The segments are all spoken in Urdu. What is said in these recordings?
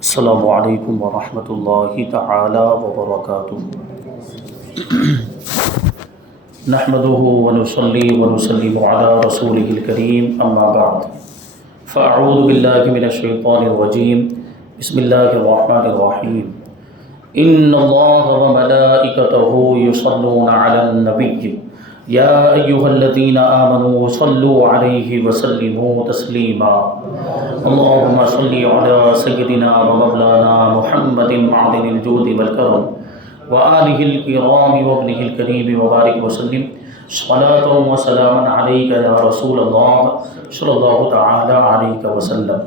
السلام علیکم ورحمۃ اللہ تعالی وبرکاتہ۔ نحمده ونصلی ونسلم علی رسولہ الکریم، اما بعد فاعوذ باللہ من الشیطان الرجیم، بسم اللہ الرحمن الرحیم۔ ان اللہ وملائکتہ یصلون علی النبی یا ایہا الذین آمنوا صلوا علیہ وسلموا تسلیما۔ اللہم صلی علی سیدنا ومولانا محمد معدن الجود والکرم وآلہ الکرام وابنہ الکریم وبارک وسلم صلاۃ وسلام علیک یا رسول اللہ صلی اللہ تعالی علیہ وسلم۔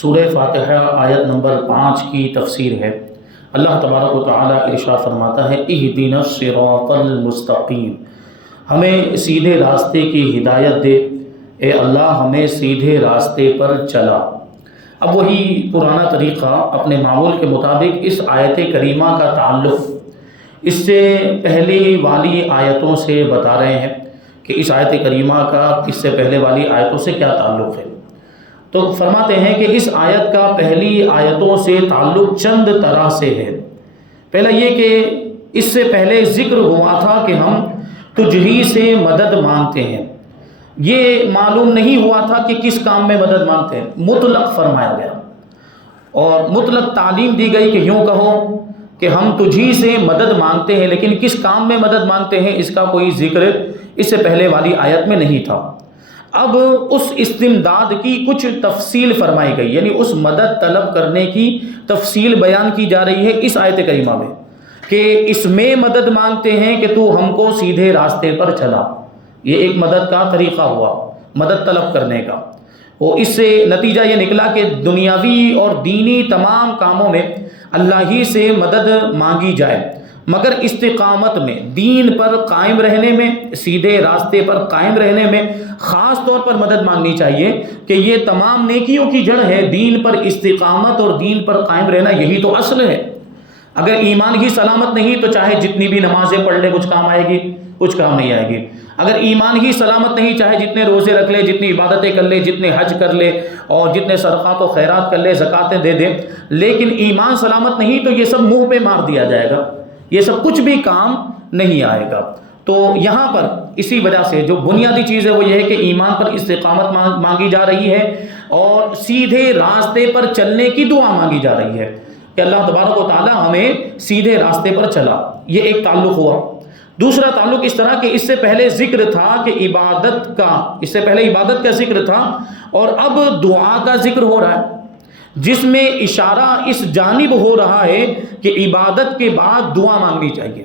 سورہ فاتحہ آیت نمبر 5 کی تفسیر ہے۔ اللہ تبارک و تعالی ارشاد فرماتا ہے اہدنا الصراط المستقیم، ہمیں سیدھے راستے کی ہدایت دے، اے اللہ ہمیں سیدھے راستے پر چلا۔ اب وہی پرانا طریقہ اپنے معمول کے مطابق اس آیت کریمہ کا تعلق اس سے پہلی والی آیتوں سے بتا رہے ہیں کہ اس آیت کریمہ کا اس سے پہلے والی آیتوں سے کیا تعلق ہے۔ تو فرماتے ہیں کہ اس آیت کا پہلی آیتوں سے تعلق چند طرح سے ہے۔ پہلا یہ کہ اس سے پہلے ذکر ہوا تھا کہ ہم تجھ ہی سے مدد مانگتے ہیں۔ یہ معلوم نہیں ہوا تھا کہ کس کام میں مدد مانگتے ہیں، مطلق فرمایا گیا اور مطلق تعلیم دی گئی کہ یوں کہو کہ ہم تجھ ہی سے مدد مانگتے ہیں، لیکن کس کام میں مدد مانگتے ہیں اس کا کوئی ذکر اس سے پہلے والی آیت میں نہیں تھا۔ اب اس استمداد کی کچھ تفصیل فرمائی گئی، یعنی اس مدد طلب کرنے کی تفصیل بیان کی جا رہی ہے اس آیت کریمہ میں کہ اس میں مدد مانگتے ہیں کہ تو ہم کو سیدھے راستے پر چلا۔ یہ ایک مدد کا طریقہ ہوا، مدد طلب کرنے کا۔ اور اس سے نتیجہ یہ نکلا کہ دنیاوی اور دینی تمام کاموں میں اللہ ہی سے مدد مانگی جائے، مگر استقامت میں، دین پر قائم رہنے میں، سیدھے راستے پر قائم رہنے میں خاص طور پر مدد مانگنی چاہیے کہ یہ تمام نیکیوں کی جڑ ہے۔ دین پر استقامت اور دین پر قائم رہنا یہی تو اصل ہے۔ اگر ایمان ہی سلامت نہیں تو چاہے جتنی بھی نمازیں پڑھ لے کچھ کام آئے گی؟ کچھ کام نہیں آئے گی۔ اگر ایمان ہی سلامت نہیں، چاہے جتنے روزے رکھ لے، جتنی عبادتیں کر لے، جتنے حج کر لے اور جتنے صدقات و خیرات کر لے، زکاتیں دے دے، لیکن ایمان سلامت نہیں تو یہ سب منہ پہ مار دیا جائے گا، یہ سب کچھ بھی کام نہیں آئے گا۔ تو یہاں پر اسی وجہ سے جو بنیادی چیز ہے وہ یہ ہے کہ ایمان پر استقامت مانگی جا رہی ہے اور سیدھے راستے پر چلنے کی دعا مانگی جا رہی ہے کہ اللہ تبارک و تعالی ہمیں سیدھے راستے پر چلا۔ یہ ایک تعلق ہوا۔ دوسرا تعلق اس طرح کہ اس سے پہلے ذکر تھا کہ عبادت کا، اس سے پہلے عبادت کا ذکر تھا اور اب دعا کا ذکر ہو رہا ہے، جس میں اشارہ اس جانب ہو رہا ہے کہ عبادت کے بعد دعا مانگنی چاہیے۔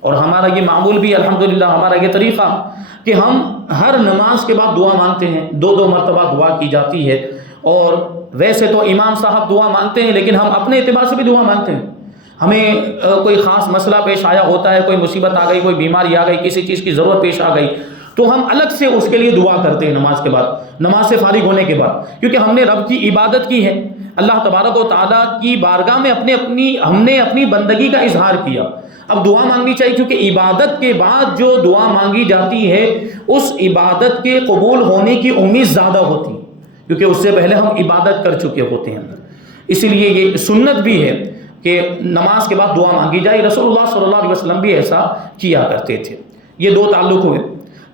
اور ہمارا یہ معمول بھی الحمدللہ، ہمارا یہ طریقہ کہ ہم ہر نماز کے بعد دعا مانگتے ہیں، 2 مرتبہ دعا کی جاتی ہے۔ اور ویسے تو امام صاحب دعا مانگتے ہیں، لیکن ہم اپنے اعتبار سے بھی دعا مانگتے ہیں۔ ہمیں کوئی خاص مسئلہ پیش آیا ہوتا ہے، کوئی مصیبت آ گئی، کوئی بیماری آ گئی، کسی چیز کی ضرورت پیش آ گئی، تو ہم الگ سے اس کے لیے دعا کرتے ہیں نماز کے بعد، نماز سے فارغ ہونے کے بعد، کیونکہ ہم نے رب کی عبادت کی ہے، اللہ تبارک و تعالیٰ کی بارگاہ میں ہم نے اپنی بندگی کا اظہار کیا۔ اب دعا مانگنی چاہیے کیونکہ عبادت کے بعد جو دعا مانگی جاتی ہے اس عبادت کے قبول ہونے کی امید زیادہ ہوتی ہے، کیونکہ اس سے پہلے ہم عبادت کر چکے ہوتے ہیں۔ اسی لیے یہ سنت بھی ہے کہ نماز کے بعد دعا مانگی جائے۔ رسول اللہ صلی اللہ علیہ وسلم بھی ایسا کیا کرتے تھے۔ یہ 2 تعلق ہوئے۔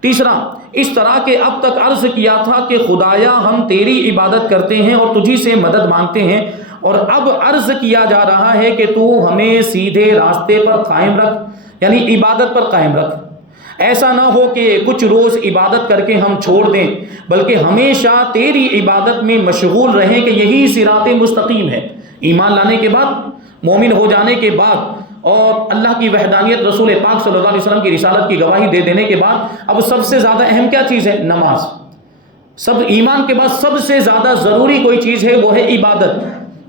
تیسرا، اس طرح کہ اب تک عرض کیا تھا کہ خدایا ہم تیری عبادت کرتے ہیں اور تجھی سے مدد مانگتے ہیں، اور اب عرض کیا جا رہا ہے کہ تو ہمیں سیدھے راستے پر قائم رکھ، یعنی عبادت پر قائم رکھ۔ ایسا نہ ہو کہ کچھ روز عبادت کر کے ہم چھوڑ دیں، بلکہ ہمیشہ تیری عبادت میں مشغول رہیں کہ یہی صراط مستقیم ہے۔ ایمان لانے کے بعد، مومن ہو جانے کے بعد اور اللہ کی وحدانیت، رسول پاک صلی اللہ علیہ وسلم کی رسالت کی گواہی دے دینے کے بعد اب سب سے زیادہ اہم کیا چیز ہے؟ نماز۔ سب ایمان کے بعد سب سے زیادہ ضروری کوئی چیز ہے وہ ہے عبادت،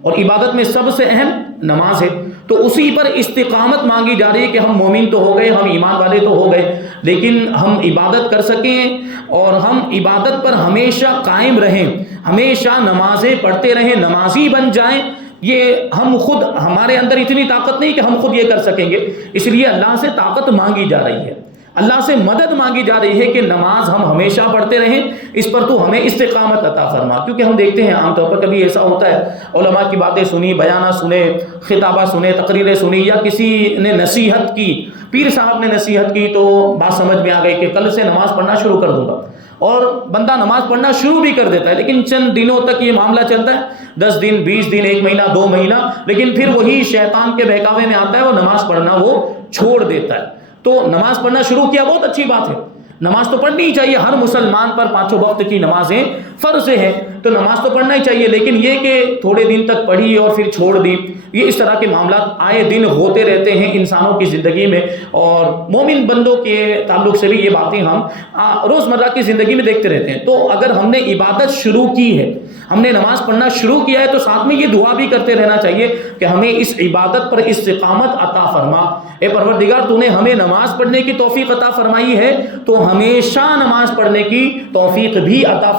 اور عبادت میں سب سے اہم نماز ہے۔ تو اسی پر استقامت مانگی جا رہی ہے کہ ہم مومن تو ہو گئے، ہم ایمان والے تو ہو گئے، لیکن ہم عبادت کر سکیں اور ہم عبادت پر ہمیشہ قائم رہیں، ہمیشہ نمازیں پڑھتے رہیں، نمازی بن جائیں۔ یہ ہم خود، ہمارے اندر اتنی طاقت نہیں کہ ہم خود یہ کر سکیں گے، اس لیے اللہ سے طاقت مانگی جا رہی ہے۔ اللہ سے مدد مانگی جا رہی ہے کہ نماز ہم ہمیشہ پڑھتے رہیں، اس پر تو ہمیں استقامت عطا فرما۔ کیونکہ ہم دیکھتے ہیں عام طور پر کبھی ایسا ہوتا ہے علماء کی باتیں سنی، بیانہ سنے، خطابہ سنے، تقریریں سنی، یا کسی نے نصیحت کی، پیر صاحب نے نصیحت کی، تو بات سمجھ میں آ گئی کہ کل سے نماز پڑھنا شروع کر دوں گا، اور بندہ نماز پڑھنا شروع بھی کر دیتا ہے، لیکن چند دنوں تک یہ معاملہ چلتا ہے، 10 دن 20 دن 1 مہینہ 2 مہینہ، لیکن پھر وہی شیطان کے بہکاوے میں آتا ہے، وہ نماز پڑھنا وہ چھوڑ دیتا ہے۔ تو نماز پڑھنا شروع کیا بہت اچھی بات ہے، نماز تو پڑھنی ہی چاہیے، ہر مسلمان پر 5 وقت کی نمازیں فرض ہیں، تو نماز تو پڑھنا ہی چاہیے، لیکن یہ کہ تھوڑے دن تک پڑھی اور پھر چھوڑ دی، یہ اس طرح کے معاملات آئے دن ہوتے رہتے ہیں انسانوں کی زندگی میں، اور مومن بندوں کے تعلق سے بھی یہ باتیں ہم روزمرہ کی زندگی میں دیکھتے رہتے ہیں۔ تو اگر ہم نے عبادت شروع کی ہے، ہم نے نماز پڑھنا شروع کیا ہے، تو ساتھ میں یہ دعا بھی کرتے رہنا چاہیے کہ ہمیں اس عبادت پر استقامت عطا فرما۔ اے پروردگار، تو نے ہمیں نماز پڑھنے کی توفیق عطا فرمائی ہے، تو ہمیشہ نماز پڑھنے کی توفیق بھی عطا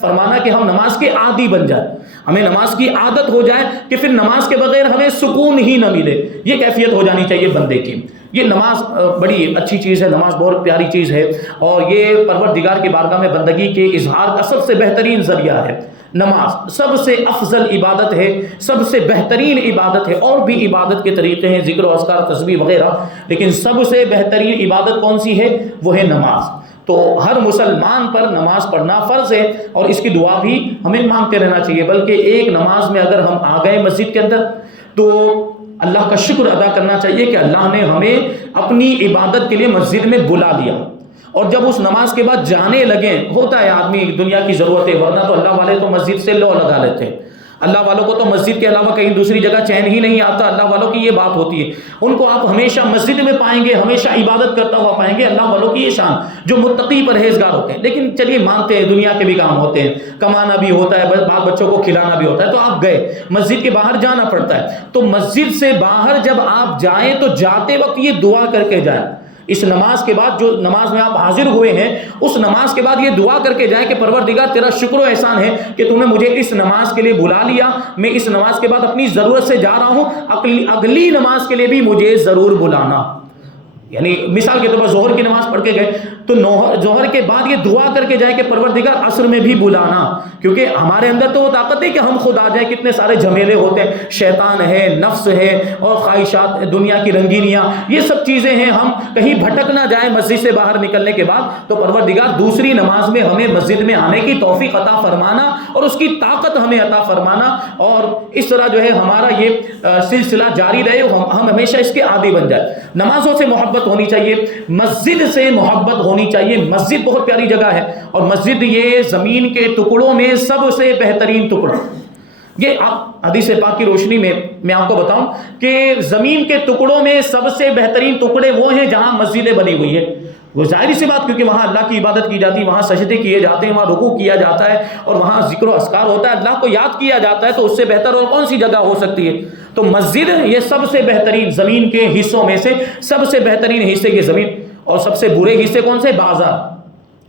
فرمانا کہ ہم نماز کے عادی بن جائیں، ہمیں نماز کی عادت ہو جائے کہ پھر نماز کے بغیر ہمیں سکون ہی نہ ملے، یہ کیفیت ہو جانی چاہیے بندے کی۔ یہ نماز بڑی اچھی چیز ہے، نماز بہت پیاری چیز ہے، اور یہ پروردگار کی بارگاہ میں بندگی کے اظہار کا سب سے بہترین ذریعہ ہے۔ نماز سب سے افضل عبادت ہے، سب سے بہترین عبادت ہے، اور بھی عبادت کے طریقے ہیں، ذکر و اذکار، تسبیح وغیرہ، لیکن سب سے بہترین عبادت کون سی ہے؟ وہ ہے نماز۔ تو ہر مسلمان پر نماز پڑھنا فرض ہے، اور اس کی دعا بھی ہمیں مانگتے رہنا چاہیے، بلکہ ایک نماز میں اگر ہم آ گئے مسجد کے اندر تو اللہ کا شکر ادا کرنا چاہیے کہ اللہ نے ہمیں اپنی عبادت کے لیے مسجد میں بلا لیا، اور جب اس نماز کے بعد جانے لگے، ہوتا ہے آدمی دنیا کی ضرورت ہے، ورنہ تو اللہ والے تو مسجد سے لو لگا لیتے ہیں، اللہ والوں کو تو مسجد کے علاوہ کہیں دوسری جگہ چین ہی نہیں آتا، اللہ والوں کی یہ بات ہوتی ہے، ان کو آپ ہمیشہ مسجد میں پائیں گے، ہمیشہ عبادت کرتا ہوا پائیں گے، اللہ والوں کی یہ شان، جو متقی پرہیزگار ہوتے ہیں۔ لیکن چلیے مانتے ہیں دنیا کے بھی کام ہوتے ہیں، کمانا بھی ہوتا ہے، بال بچوں کو کھلانا بھی ہوتا ہے، تو آپ گئے مسجد کے باہر جانا پڑتا ہے، تو مسجد سے باہر جب آپ جائیں تو جاتے وقت یہ دعا کر کے جائیں، اس نماز کے بعد جو نماز میں آپ حاضر ہوئے ہیں، اس نماز کے بعد یہ دعا کر کے جائیں کہ پروردگار تیرا شکر و احسان ہے کہ تم نے مجھے اس نماز کے لیے بلا لیا، میں اس نماز کے بعد اپنی ضرورت سے جا رہا ہوں، اگلی نماز کے لیے بھی مجھے ضرور بلانا۔ یعنی مثال کے طور پر ظہر کی نماز پڑھ کے گئے تو ظہر کے بعد یہ دعا کر کے جائے کہ پروردگار عصر میں بھی بلانا، کیونکہ ہمارے اندر تو وہ طاقت ہے کہ ہم خود آ جائیں، کتنے سارے جھمیلے ہوتے ہیں، شیطان ہے، نفس ہے، اور خواہشات، دنیا کی رنگینیاں، یہ سب چیزیں ہیں، ہم کہیں بھٹک نہ جائیں مسجد سے باہر نکلنے کے بعد، تو پروردگار دوسری نماز میں ہمیں مسجد میں آنے کی توفیق عطا فرمانا اور اس کی طاقت ہمیں عطا فرمانا، اور اس طرح جو ہے ہمارا یہ سلسلہ جاری رہے، ہم ہمیشہ اس کے عادی بن جائے۔ نمازوں سے محبت ہونی چاہیے، مسجد سے محبت ہونی چاہیے، مسجد بہت پیاری جگہ ہے، اور مسجد یہ زمین کے ٹکڑوں میں سب سے بہترین ٹکڑا، یہ آپ حدیث پاک کی روشنی میں آپ کو بتاؤں کہ زمین کے ٹکڑوں میں سب سے بہترین ٹکڑے وہ ہیں جہاں مسجدیں بنی ہوئی ہے، وہ ظاہری سی بات، کیونکہ وہاں اللہ کی عبادت کی جاتی ہے، وہاں سجدے کیے جاتے ہیں، وہاں رکوع کیا جاتا ہے، اور وہاں ذکر و اذکار ہوتا ہے، اللہ کو یاد کیا جاتا ہے، تو اس سے بہتر اور کون سی جگہ ہو سکتی ہے؟ تو مسجد یہ سب سے بہترین، زمین کے حصوں میں سے سب سے بہترین حصے کی زمین، اور سب سے برے حصے کون سے؟ بازار۔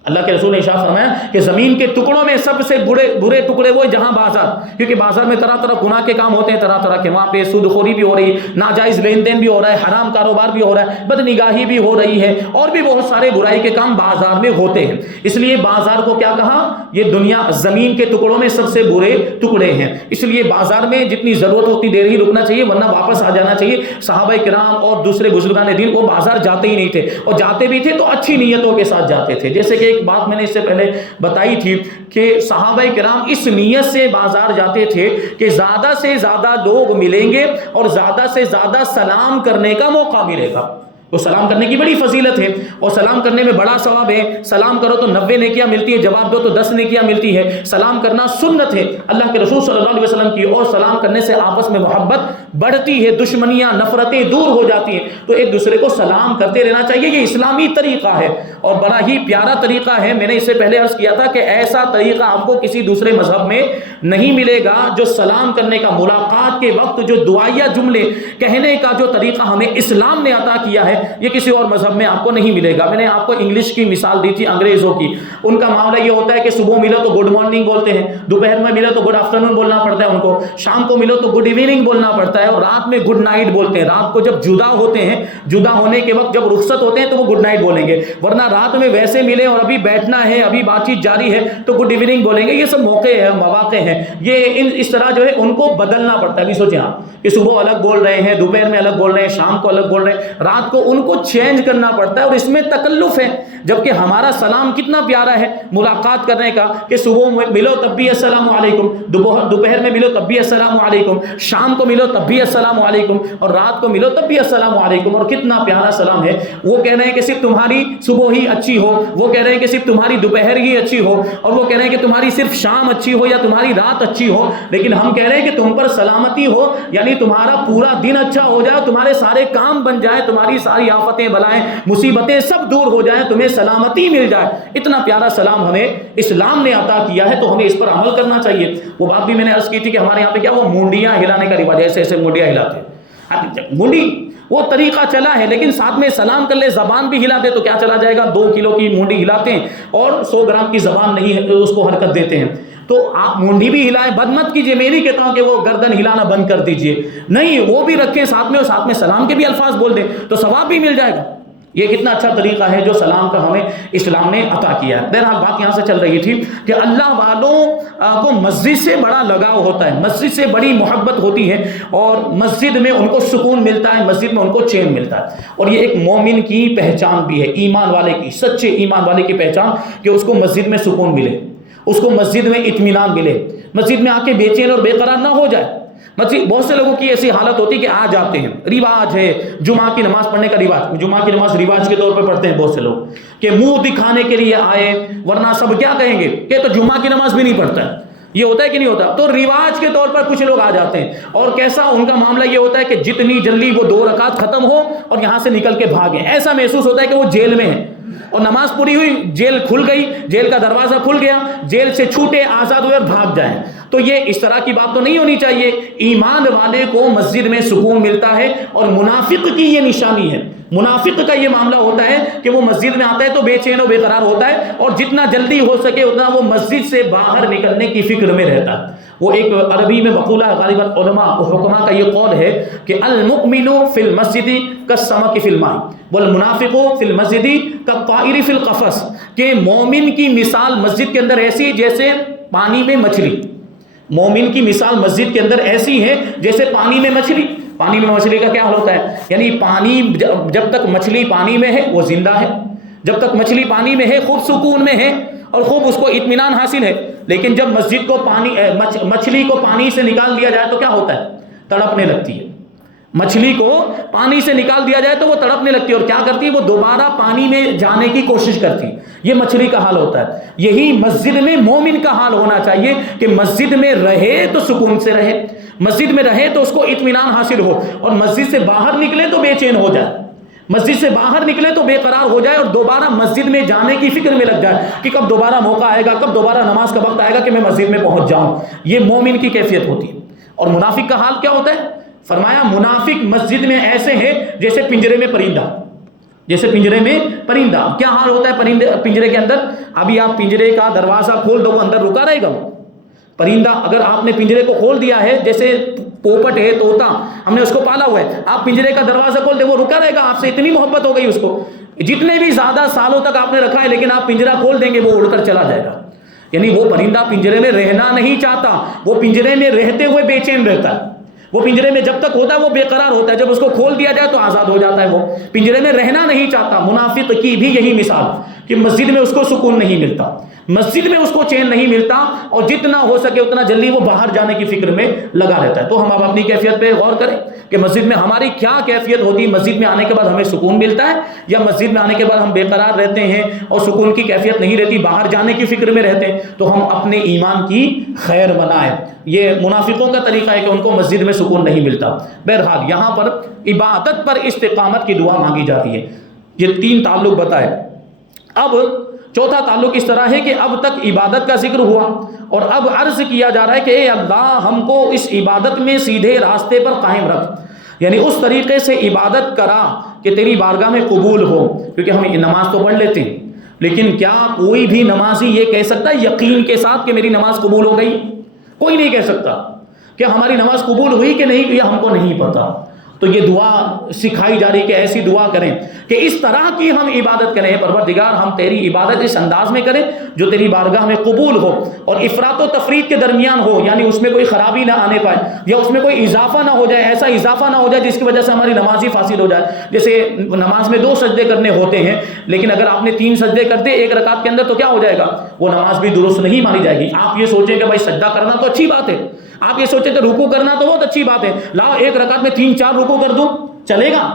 اللہ کے رسول نے ارشاد فرمایا کہ زمین کے ٹکڑوں میں سب سے برے ٹکڑے وہ جہاں بازار، کیونکہ بازار میں طرح طرح گناہ کے کام ہوتے ہیں، طرح طرح کے، وہاں پہ سود خوری بھی ہو رہی ہے، ناجائز لین دین بھی ہو رہا ہے، حرام کاروبار بھی ہو رہا ہے، بد نگاہی بھی ہو رہی ہے، اور بھی بہت سارے برائی کے کام بازار میں ہوتے ہیں، اس لیے بازار کو کیا کہا؟ یہ دنیا زمین کے ٹکڑوں میں سب سے برے ٹکڑے ہیں، اس لیے بازار میں جتنی ضرورت ہوتی دیر ہی رکنا چاہیے، ورنہ واپس آ جانا چاہیے۔ صحابہ کرام اور دوسرے بزرگان دین وہ بازار جاتے ہی نہیں تھے، اور جاتے بھی تھے تو اچھی نیتوں کے ساتھ جاتے تھے، جیسے کہ ایک بات میں نے اس سے پہلے بتائی تھی کہ صحابہ کرام اس نیت سے بازار جاتے تھے کہ زیادہ سے زیادہ لوگ ملیں گے اور زیادہ سے زیادہ سلام کرنے کا موقع ملے گا، تو سلام کرنے کی بڑی فضیلت ہے، اور سلام کرنے میں بڑا ثواب ہے، سلام کرو تو 90 نیکیاں ملتی ہے، جواب دو تو 10 نیکیاں ملتی ہے، سلام کرنا سنت ہے اللہ کے رسول صلی اللہ علیہ وسلم کی، اور سلام کرنے سے آپس میں محبت بڑھتی ہے، دشمنیاں، نفرتیں دور ہو جاتی ہیں، تو ایک دوسرے کو سلام کرتے رہنا چاہیے، یہ اسلامی طریقہ ہے۔ اور بڑا ہی پیارا طریقہ ہے. میں نے اس سے پہلے عرض کیا تھا کہ ایسا طریقہ آپ کو کسی دوسرے مذہب میں نہیں ملے گا. جو سلام کرنے کا، ملاقات کے وقت جو دعائیہ جملے کہنے کا جو طریقہ ہمیں اسلام نے عطا کیا ہے، یہ کسی اور مذہب میں آپ کو نہیں ملے گا. میں نے آپ کو انگلش کی مثال دی تھی، انگریزوں کی. ان کا معاملہ یہ ہوتا ہے کہ صبح ملو تو گڈ مارننگ بولتے ہیں، دوپہر میں ملو تو گڈ آفٹرنون بولنا پڑتا ہے ان کو، شام کو ملو تو گڈ ایوننگ بولنا پڑتا ہے، اور رات میں گڈ نائٹ بولتے ہیں. رات کو جب جدا ہوتے ہیں، جدا ہونے کے وقت جب رخصت ہوتے ہیں تو وہ گڈ نائٹ بولیں گے، ورنہ رات میں ویسے ملے اور ابھی بیٹھنا ہے، ابھی بات چیت جاری ہے تو گڈ ایوننگ بولیں گے. یہ سب موقع ہے، مواقع ہیں. یہ اس طرح جو ہے ان کو بدلنا پڑتا ہے. ابھی سوچیں آپ کہ صبح الگ بول رہے ہیں، دوپہر میں الگ بول رہے ہیں، شام کو الگ بول رہے ہیں، رات کو ان کو چینج کرنا پڑتا ہے، اور اس میں تکلف ہے. جبکہ ہمارا سلام کتنا پیارا ہے ملاقات کرنے کا، کہ صبح میں ملو تب بھی السلام علیکم، دوپہر میں ملو تب بھی السلام علیکم، شام کو ملو تب بھی السلام علیکم، اور رات کو ملو تب بھی السلام علیکم. اور کتنا پیارا سلام ہے. وہ کہہ رہے ہیں کہ صرف تمہاری صبح ہی اچھی ہو، وہ کہہ رہے ہیں کہ صرف تمہاری دوپہر ہی اچھی ہو، اور وہ کہہ رہے ہیں کہ تمہاری صرف شام اچھی ہو یا تمہاری رات اچھی ہو. لیکن ہم کہہ رہے ہیں کہ تم پر سلامتی ہو، یعنی تمہارا پورا دن اچھا ہو جائے، تمہارے سارے کام بن جائے، تمہاری ساری آفتیں بلائیں مصیبتیں سب دور ہو جائیں، تمہیں سلامتی مل جائے. اتنا پیارا سلام ہمیں اسلام نے عطا کیا ہے، تو ہمیں اس پر عمل کرنا چاہیے. وہ بات بھی میں نے عرض کی تھی کہ ہمارے یہاں پہ کیا وہ مونڈیاں ہلانے کا رواج ہے، ایسے ایسے مونڈیاں ہلاتے ہیں. مونڈی وہ طریقہ چلا ہے، لیکن ساتھ میں سلام کر لے، زبان بھی ہلا دے تو کیا چلا جائے گا. 2 کلو کی مونڈی ہلاتے ہیں اور 100 گرام کی زبان نہیں ہے، اس کو حرکت دیتے ہیں. تو آپ مونڈی بھی ہلائیں، بد مت کیجئے. میں نہیں کہتا ہوں کہ وہ گردن ہلانا بند کر دیجئے، نہیں، وہ بھی رکھیں ساتھ میں، اور ساتھ میں سلام کے بھی الفاظ بول دیں تو ثواب بھی مل جائے گا. یہ کتنا اچھا طریقہ ہے جو سلام کا ہمیں اسلام نے عطا کیا ہے. بہرحال بات یہاں سے چل رہی تھی کہ اللہ والوں کو مسجد سے بڑا لگاؤ ہوتا ہے، مسجد سے بڑی محبت ہوتی ہے، اور مسجد میں ان کو سکون ملتا ہے، مسجد میں ان کو چین ملتا ہے. اور یہ ایک مومن کی پہچان بھی ہے، ایمان والے کی، سچے ایمان والے کی پہچان، کہ اس کو مسجد میں سکون ملے، اس کو مسجد میں اطمینان ملے، مسجد میں آ کے بے چین اور بے قرار نہ ہو جائے. بہت سے لوگوں کی ایسی حالت ہوتی ہے کہ آ جاتے ہیں، رواج ہے جمعہ کی نماز پڑھنے کا، رواج جمعہ کی نماز رواج کے طور پر پڑھتے ہیں بہت سے لوگ، کہ منہ دکھانے کے لیے آئے، ورنہ سب کیا کہیں گے کہ تو جمعہ کی نماز بھی نہیں پڑھتا ہے. یہ ہوتا ہے کہ نہیں ہوتا؟ تو رواج کے طور پر کچھ لوگ آ جاتے ہیں، اور کیسا ان کا معاملہ یہ ہوتا ہے کہ جتنی جلدی وہ 2 رکعت ختم ہو اور یہاں سے نکل کے بھاگیں، ایسا محسوس ہوتا ہے کہ وہ جیل میں ہے، اور نماز پوری ہوئی، جیل کھل گئی، جیل کا دروازہ کھل گیا، جیل سے چھوٹے، آزاد ہوئے اور بھاگ جائیں. تو یہ اس طرح کی بات تو نہیں ہونی چاہیے. ایمان والے کو مسجد میں سکون ملتا ہے، اور منافق کی یہ نشانی ہے. منافق کا یہ معاملہ ہوتا ہے کہ وہ مسجد میں آتا ہے تو بے چین و بے قرار ہوتا ہے، اور جتنا جلدی ہو سکے اتنا وہ مسجد سے باہر نکلنے کی فکر میں رہتا ہے. وہ ایک عربی میں مقولہ ہے، غالباً علماء و حکماء کا یہ قول ہے کہ المؤمن فی المسجد کالسمک فی الماء والمنافق فی المسجد کالطائر فی القفص، کہ مومن کی مثال مسجد کے اندر ایسی جیسے پانی میں مچھلی. مومن کی مثال مسجد کے اندر ایسی ہے جیسے پانی میں مچھلی. پانی میں مچھلی کا کیا حال ہوتا ہے؟ یعنی پانی، جب تک مچھلی پانی میں ہے وہ زندہ ہے، جب تک مچھلی پانی میں ہے خوب سکون میں ہے اور خوب اس کو اطمینان حاصل ہے. لیکن جب مسجد کو مچھلی کو پانی سے نکال دیا جائے تو کیا ہوتا ہے؟ تڑپنے لگتی ہے. مچھلی کو پانی سے نکال دیا جائے تو وہ تڑپنے لگتی ہے، اور کیا کرتی ہے؟ وہ دوبارہ پانی میں جانے کی کوشش کرتی ہے. یہ مچھلی کا حال ہوتا ہے. یہی مسجد میں مومن کا حال ہونا چاہیے کہ مسجد میں رہے تو سکون سے رہے، مسجد میں رہے تو اس کو اطمینان حاصل ہو، اور مسجد سے باہر نکلے تو بے چین ہو جائے، مسجد سے باہر نکلے تو بے قرار ہو جائے، اور دوبارہ مسجد میں جانے کی فکر میں لگ جائے کہ کب دوبارہ موقع آئے گا، کب دوبارہ نماز کا وقت آئے گا کہ میں مسجد میں پہنچ جاؤں. یہ مومن کی کیفیت ہوتی ہے. اور منافق کا حال کیا ہوتا ہے؟ فرمایا منافق مسجد میں ایسے ہے جیسے پنجرے میں پرندہ، جیسے پنجرے میں پرندہ. کیا حال ہوتا ہے پنجرے کے اندر؟ ابھی آپ پنجرے کا دروازہ کھول دو وہ اندر رکا رہے گا. پرندہ اگر آپ نے پنجرے کو کھول دیا ہے، جیسے پوپٹ ہے، طوطا، ہم نے اس کو پالا ہوا ہے، آپ پنجرے کا دروازہ کھول دیں وہ رکا رہے گا. آپ سے اتنی محبت ہو گئی اس کو، جتنے بھی زیادہ سالوں تک آپ نے رکھا ہے، لیکن آپ پنجرا کھول دیں گے وہ اڑ کر چلا جائے گا. یعنی وہ پرندہ پنجرے میں رہنا نہیں چاہتا، وہ پنجرے میں رہتے ہوئے بے چین رہتا ہے. وہ پنجرے میں جب تک ہوتا ہے وہ بے قرار ہوتا ہے، جب اس کو کھول دیا جائے تو آزاد ہو جاتا ہے. وہ پنجرے میں رہنا نہیں چاہتا. منافق کی بھی یہی مثال کہ مسجد میں اس کو سکون نہیں ملتا، مسجد میں اس کو چین نہیں ملتا، اور جتنا ہو سکے اتنا جلدی وہ باہر جانے کی فکر میں لگا رہتا ہے. تو ہم اب اپنی کیفیت پہ غور کریں کہ مسجد میں ہماری کیا کیفیت ہوتی ہے. مسجد میں آنے کے بعد ہمیں سکون ملتا ہے، یا مسجد میں آنے کے بعد ہم بے قرار رہتے ہیں اور سکون کی کیفیت نہیں رہتی، باہر جانے کی فکر میں رہتے ہیں. تو ہم اپنے ایمان کی خیر بنائیں. یہ منافقوں کا طریقہ ہے کہ ان کو مسجد میں سکون نہیں ملتا. بہرحال یہاں پر عبادت پر استقامت کی دعا مانگی جاتی ہے. یہ 3 تعلق بتائے. اب چوتھا تعلق اس طرح ہے کہ اب تک عبادت کا ذکر ہوا اور اب عرض کیا جا رہا ہے کہ اے اللہ ہم کو اس عبادت میں سیدھے راستے پر قائم رکھ، یعنی اس طریقے سے عبادت کرا کہ تیری بارگاہ میں قبول ہو. کیونکہ ہم نماز تو پڑھ لیتے ہیں، لیکن کیا کوئی بھی نمازی یہ کہہ سکتا ہے یقین کے ساتھ کہ میری نماز قبول ہو گئی؟ کوئی نہیں کہہ سکتا. کہ ہماری نماز قبول ہوئی کہ نہیں یہ ہم کو نہیں پتا. تو یہ دعا سکھائی جا رہی کہ ایسی دعا کریں کہ اس طرح کی ہم عبادت کریں، پروردگار ہم تیری عبادت اس انداز میں کریں جو تیری بارگاہ میں قبول ہو اور افراط و تفریط کے درمیان ہو، یعنی اس میں کوئی خرابی نہ آنے پائے یا اس میں کوئی اضافہ نہ ہو جائے، ایسا اضافہ نہ ہو جائے جس کی وجہ سے ہماری نماز ہی فاسد ہو جائے. جیسے نماز میں 2 سجدے کرنے ہوتے ہیں، لیکن اگر آپ نے 3 سجدے کر دے ایک رکعت کے اندر تو کیا ہو جائے گا؟ وہ نماز بھی درست نہیں مانی جائے گی. آپ یہ سوچیں کہ بھائی سجدہ کرنا تو اچھی بات ہے، آپ یہ سوچیں کہ رکوع کرنا تو بہت اچھی بات ہے، لاؤ ایک رکعت میں 3-4 رکوع کر دوں، چلے گا؟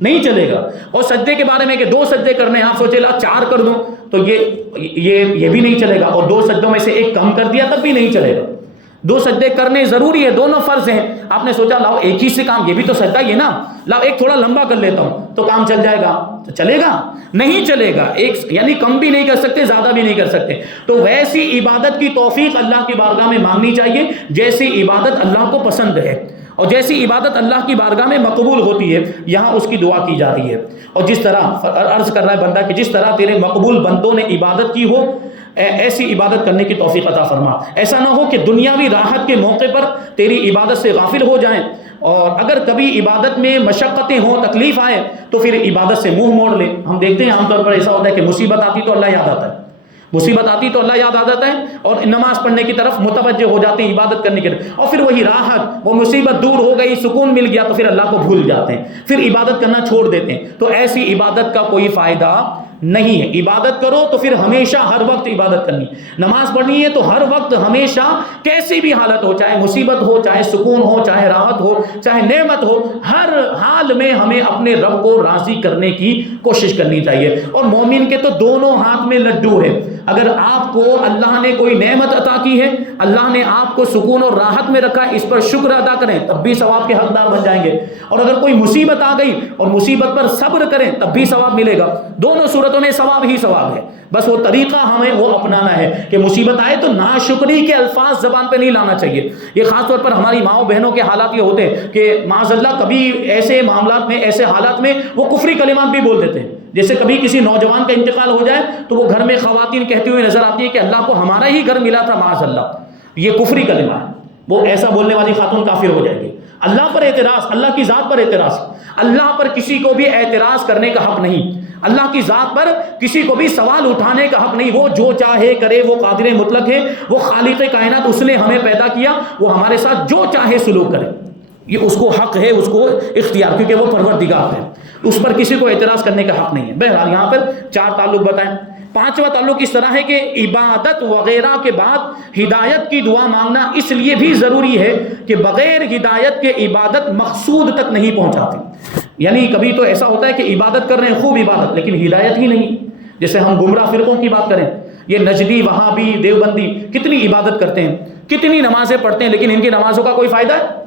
نہیں چلے گا. اور سجدے کے بارے میں کہ 2 سجدے کرنے ہیں، آپ سوچے لا 4 کر دوں تو یہ بھی نہیں چلے گا. اور 2 سجدوں میں سے ایک کم کر دیا تب بھی نہیں چلے گا. 2 سجدے کرنے ضروری ہے، دونوں فرض ہیں. آپ نے سوچا لاؤ ایک ہی سے کام، یہ بھی تو سجدہ ہی ہے نا، لاؤ ایک تھوڑا لمبا کر لیتا ہوں تو کام چل جائے گا. تو چلے گا؟ نہیں چلے گا. ایک یعنی کم بھی نہیں کر سکتے، زیادہ بھی نہیں کر سکتے. تو ویسی عبادت کی توفیق اللہ کی بارگاہ میں مانگنی چاہیے جیسی عبادت اللہ کو پسند ہے اور جیسی عبادت اللہ کی بارگاہ میں مقبول ہوتی ہے. یہاں اس کی دعا کی جا رہی ہے. اور جس طرح عرض کر رہا ہے بندہ کہ جس طرح تیرے مقبول بندوں نے عبادت کی ہو ایسی عبادت کرنے کی توفیق عطا فرما. ایسا نہ ہو کہ دنیاوی راحت کے موقع پر تیری عبادت سے غافل ہو جائیں، اور اگر کبھی عبادت میں مشقتیں ہوں، تکلیف آئے تو پھر عبادت سے منہ موڑ لیں. ہم دیکھتے ہیں عام طور پر ایسا ہوتا ہے کہ مصیبت آتی تو اللہ یاد آتا ہے، مصیبت آتی تو اللہ یاد آ جاتا ہے اور نماز پڑھنے کی طرف متوجہ ہو جاتے ہیں، عبادت کرنے کے لیے. اور پھر وہی راحت، وہ مصیبت دور ہو گئی، سکون مل گیا تو پھر اللہ کو بھول جاتے ہیں، پھر عبادت کرنا چھوڑ دیتے ہیں. تو ایسی عبادت کا کوئی فائدہ نہیں ہے. عبادت کرو تو پھر ہمیشہ ہر وقت عبادت کرنی. نماز پڑھنی ہے تو ہر وقت ہمیشہ کیسی بھی حالت ہو، چاہے مصیبت ہو، چاہے سکون ہو، چاہے راحت ہو، چاہے نعمت ہو، ہر حال میں ہمیں اپنے رب کو راضی کرنے کی کوشش کرنی چاہیے. اور مومن کے تو دونوں ہاتھ میں لڈو ہے. اگر آپ کو اللہ نے کوئی نعمت عطا کی ہے، اللہ نے آپ کو سکون اور راحت میں رکھا ہے، اس پر شکر ادا کریں تب بھی ثواب کے حقدار بن جائیں گے. اور اگر کوئی مصیبت آ گئی اور مصیبت پر صبر کریں تب بھی ثواب ملے گا. دونوں صورتوں میں ثواب ہی ثواب ہے. بس وہ طریقہ ہمیں وہ اپنانا ہے کہ مصیبت آئے تو ناشکری کے الفاظ زبان پہ نہیں لانا چاہیے. یہ خاص طور پر ہماری ماؤں بہنوں کے حالات یہ ہوتے ہیں کہ معاذ اللہ کبھی ایسے معاملات میں، ایسے حالات میں وہ کفری کلمات بھی بول دیتے ہیں. جیسے کبھی کسی نوجوان کا انتقال ہو جائے تو وہ گھر میں خواتین کہتی ہوئی نظر آتی ہے کہ اللہ کو ہمارا ہی گھر ملا تھا، معاذ اللہ. یہ کفری کلمہ ہے. وہ ایسا بولنے والی خاتون کافر ہو جائے گی. اللہ پر اعتراض، اللہ کی ذات پر اعتراض، اللہ پر کسی کو بھی اعتراض کرنے کا حق نہیں. اللہ کی ذات پر کسی کو بھی سوال اٹھانے کا حق نہیں. وہ جو چاہے کرے، وہ قادر مطلق ہے، وہ خالق کائنات، اس نے ہمیں پیدا کیا، وہ ہمارے ساتھ جو چاہے سلوک کرے. یہ اس کو حق ہے، اس کو اختیار، کیونکہ وہ پروردگار ہے. اس پر کسی کو اعتراض کرنے کا حق نہیں ہے. بہرحال یہاں پر 4 تعلق بتائیں. 5واں تعلق اس طرح ہے کہ عبادت وغیرہ کے بعد ہدایت کی دعا مانگنا اس لیے بھی ضروری ہے کہ بغیر ہدایت کے عبادت مقصود تک نہیں پہنچاتی. یعنی کبھی تو ایسا ہوتا ہے کہ عبادت کر رہے ہیں، خوب عبادت، لیکن ہدایت ہی نہیں. جیسے ہم گمراہ فرقوں کی بات کریں، یہ نجدی، وہابی، دیوبندی کتنی عبادت کرتے ہیں، کتنی نمازیں پڑھتے ہیں، لیکن ان کی نمازوں کا کوئی فائدہ ہے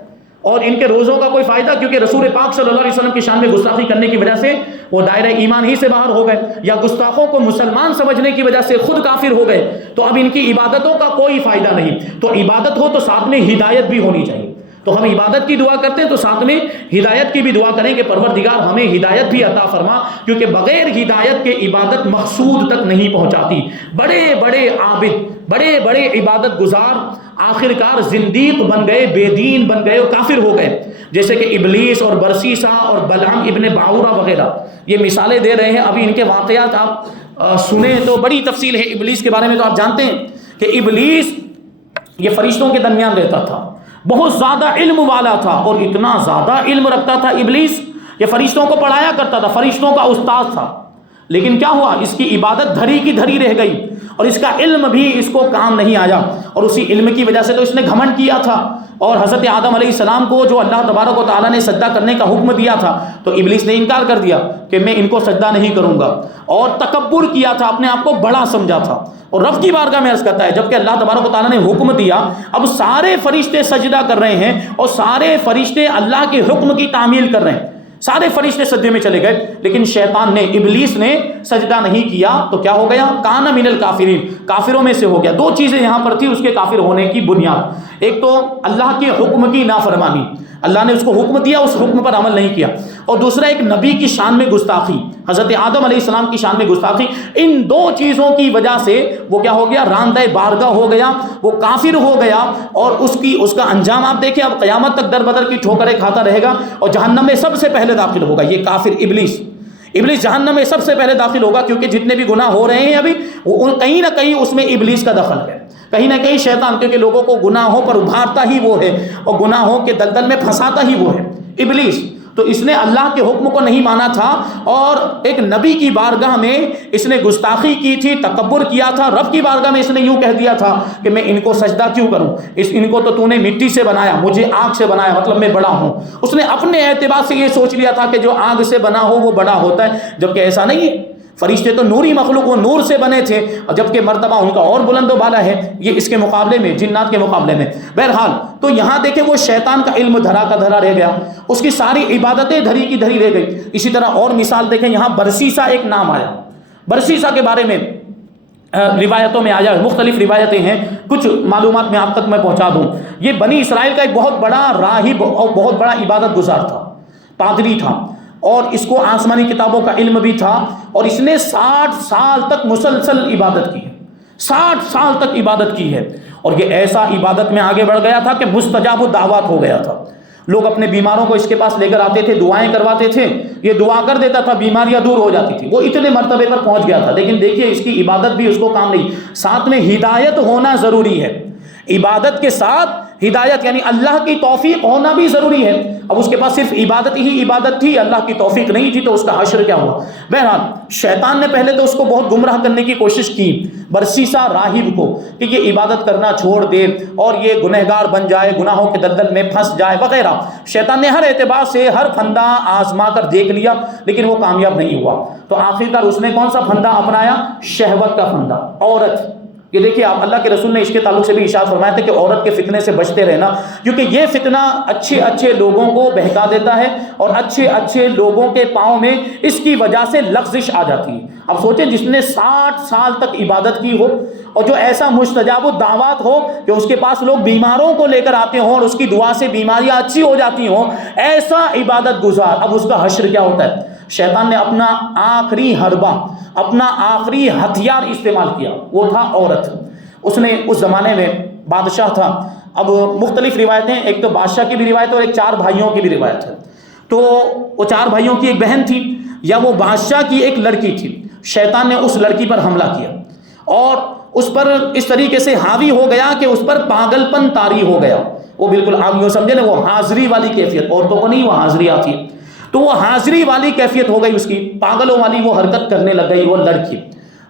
اور ان کے روزوں کا کوئی فائدہ، کیونکہ رسول پاک صلی اللہ علیہ وسلم کی شان میں گستاخی کرنے کی وجہ سے وہ دائرہ ایمان ہی سے باہر ہو گئے، یا گستاخوں کو مسلمان سمجھنے کی وجہ سے خود کافر ہو گئے. تو اب ان کی عبادتوں کا کوئی فائدہ نہیں. تو عبادت ہو تو ساتھ میں ہدایت بھی ہونی چاہیے. تو ہم عبادت کی دعا کرتے ہیں تو ساتھ میں ہدایت کی بھی دعا کریں کہ پروردگار ہمیں ہدایت بھی عطا فرما، کیونکہ بغیر ہدایت کے عبادت مقصود تک نہیں پہنچاتی. بڑے بڑے عابد، بڑے بڑے عبادت گزار آخرکار زندیق بن گئے، بے دین بن گئے اور کافر ہو گئے. جیسے کہ ابلیس اور برسیسا اور بلعام ابن باورا وغیرہ، یہ مثالیں دے رہے ہیں. ابھی ان کے واقعات آپ سنیں تو بڑی تفصیل ہے. ابلیس کے بارے میں تو آپ جانتے ہیں کہ ابلیس یہ فرشتوں کے درمیان رہتا تھا، بہت زیادہ علم والا تھا، اور اتنا زیادہ علم رکھتا تھا ابلیس کہ فرشتوں کو پڑھایا کرتا تھا، فرشتوں کا استاد تھا. لیکن کیا ہوا، اس کی عبادت دھری کی دھری رہ گئی اور اس کا علم بھی اس کو کام نہیں آیا. اور اسی علم کی وجہ سے تو اس نے گھمنڈ کیا تھا، اور حضرت آدم علیہ السلام کو جو اللہ تبارک و تعالیٰ نے سجدہ کرنے کا حکم دیا تھا تو ابلیس نے انکار کر دیا کہ میں ان کو سجدہ نہیں کروں گا، اور تکبر کیا تھا، اپنے آپ کو بڑا سمجھا تھا اور رب کی بارگاہ میں عرض کرتا ہے جبکہ اللہ تبارک و تعالیٰ نے حکم دیا، اب سارے فرشتے سجدہ کر رہے ہیں اور سارے فرشتے اللہ کے حکم کی تعمیل کر رہے ہیں، سارے فرشتے سجدے میں چلے گئے، لیکن شیطان نے، ابلیس نے سجدہ نہیں کیا تو کیا ہو گیا؟ کان من الکافرین، کافروں میں سے ہو گیا۔ دو چیزیں یہاں پر تھی اس کے کافر ہونے کی بنیاد، ایک تو اللہ کے حکم کی نافرمانی، اللہ نے اس کو حکم دیا، اس حکم پر عمل نہیں کیا، اور دوسرا ایک نبی کی شان میں گستاخی، حضرت آدم علیہ السلام کی شان میں گستاخی۔ ان دو چیزوں کی وجہ سے وہ کیا ہو گیا؟ راندہ بارگاہ ہو گیا، وہ کافر ہو گیا، اور اس کا انجام آپ دیکھیں، اب قیامت تک در بدر کی ٹھوکریں کھاتا رہے گا، اور جہنم میں سب سے پہلے داخل ہوگا یہ کافر ابلیس جہنم میں سب سے پہلے داخل ہوگا، کیونکہ جتنے بھی گناہ ہو رہے ہیں ابھی کہیں نہ کہیں اس میں ابلیس کا دخل ہے، کہیں نہ کہیں شیطان، کیونکہ لوگوں کو گناہوں پر ابھارتا ہی وہ ہے اور گناہوں کے دلدل میں پھنساتا ہی وہ ہے ابلیس۔ تو اس نے اللہ کے حکم کو نہیں مانا تھا، اور ایک نبی کی بارگاہ میں اس نے گستاخی کی تھی، تکبر کیا تھا، رب کی بارگاہ میں اس نے یوں کہہ دیا تھا کہ میں ان کو سجدہ کیوں کروں، ان کو تو نے مٹی سے بنایا، مجھے آگ سے بنایا، مطلب میں بڑا ہوں۔ اس نے اپنے اعتبار سے یہ سوچ لیا تھا کہ جو آگ سے بنا ہو وہ بڑا ہوتا ہے، جبکہ ایسا نہیں ہے۔ فرشتے تو نوری مخلوق، وہ نور سے بنے تھے، جبکہ مرتبہ ان کا اور بلند و بالا ہے یہ اس کے مقابلے میں، جنات کے مقابلے میں۔ بہرحال تو یہاں دیکھیں وہ شیطان کا علم دھرا کا دھرا رہ گیا، اس کی ساری عبادتیں دھری کی دھری رہ گئی۔ اسی طرح اور مثال دیکھیں، یہاں برسیسا ایک نام آیا، برسیسا کے بارے میں روایتوں میں آیا، مختلف روایتیں ہیں، کچھ معلومات میں آپ تک میں پہنچا دوں۔ یہ بنی اسرائیل کا ایک بہت بڑا راہب اور بہت بڑا عبادت گزار تھا، پادری تھا، اور اس کو آسمانی کتابوں کا علم بھی تھا، اور اس نے 60 سال تک مسلسل عبادت کی ہے، 60 سال تک عبادت کی ہے، اور یہ ایسا عبادت میں آگے بڑھ گیا تھا کہ مستجاب الدعوات ہو گیا تھا۔ لوگ اپنے بیماروں کو اس کے پاس لے کر آتے تھے، دعائیں کرواتے تھے، یہ دعا کر دیتا تھا، بیماریاں دور ہو جاتی تھی، وہ اتنے مرتبے پر پہنچ گیا تھا۔ لیکن دیکھیے اس کی عبادت بھی اس کو کام نہیں، ساتھ میں ہدایت ہونا ضروری ہے، عبادت کے ساتھ ہدایت یعنی اللہ کی توفیق ہونا بھی ضروری ہے۔ اب اس کے پاس صرف عبادت ہی عبادت تھی، اللہ کی توفیق نہیں تھی، تو اس کا حشر کیا ہوا؟ بہرحال شیطان نے پہلے تو اس کو بہت گمراہ کرنے کی کوشش کی، برسیسا راہب کو، کہ یہ عبادت کرنا چھوڑ دے اور یہ گنہگار بن جائے، گناہوں کے دلدل میں پھنس جائے وغیرہ۔ شیطان نے ہر اعتبار سے ہر پھندا آزما کر دیکھ لیا، لیکن وہ کامیاب نہیں ہوا۔ تو آخرکار اس نے کون سا پھندا اپنایا؟ شہوت کا پھندا، عورت۔ یہ دیکھیے آپ، اللہ کے رسول نے اس کے تعلق سے بھی ارشاد فرمایا تھا کہ عورت کے فتنے سے بچتے رہنا، کیونکہ یہ فتنہ اچھے اچھے لوگوں کو بہکا دیتا ہے، اور اچھے اچھے لوگوں کے پاؤں میں اس کی وجہ سے لغزش آ جاتی ہے۔ اب سوچیں جس نے 60 سال تک عبادت کی ہو، اور جو ایسا مستجاب الدعوات ہو کہ اس کے پاس لوگ بیماروں کو لے کر آتے ہوں اور اس کی دعا سے بیماریاں اچھی ہو جاتی ہوں، ایسا عبادت گزار، اب اس کا حشر کیا ہوتا ہے؟ شیطان نے اپنا آخری حربہ، اپنا آخری ہتھیار استعمال کیا، وہ تھا عورت۔ اس نے اس زمانے میں بادشاہ تھا، اب مختلف روایتیں، ایک تو بادشاہ کی بھی روایت ہے اور ایک 4 بھائیوں کی بھی روایت ہے۔ تو وہ 4 بھائیوں کی ایک بہن تھی، یا وہ بادشاہ کی ایک لڑکی تھی۔ شیطان نے اس لڑکی پر حملہ کیا اور اس پر اس طریقے سے حاوی ہو گیا کہ اس پر پاگل پن طاری ہو گیا۔ وہ بالکل آپ یوں سمجھے نا، وہ حاضری والی کیفیت، عورتوں کو نہیں وہ حاضری آتی ہے، تو وہ حاضری والی کیفیت ہو گئی اس کی، پاگلوں والی وہ حرکت کرنے لگ گئی وہ لڑکی۔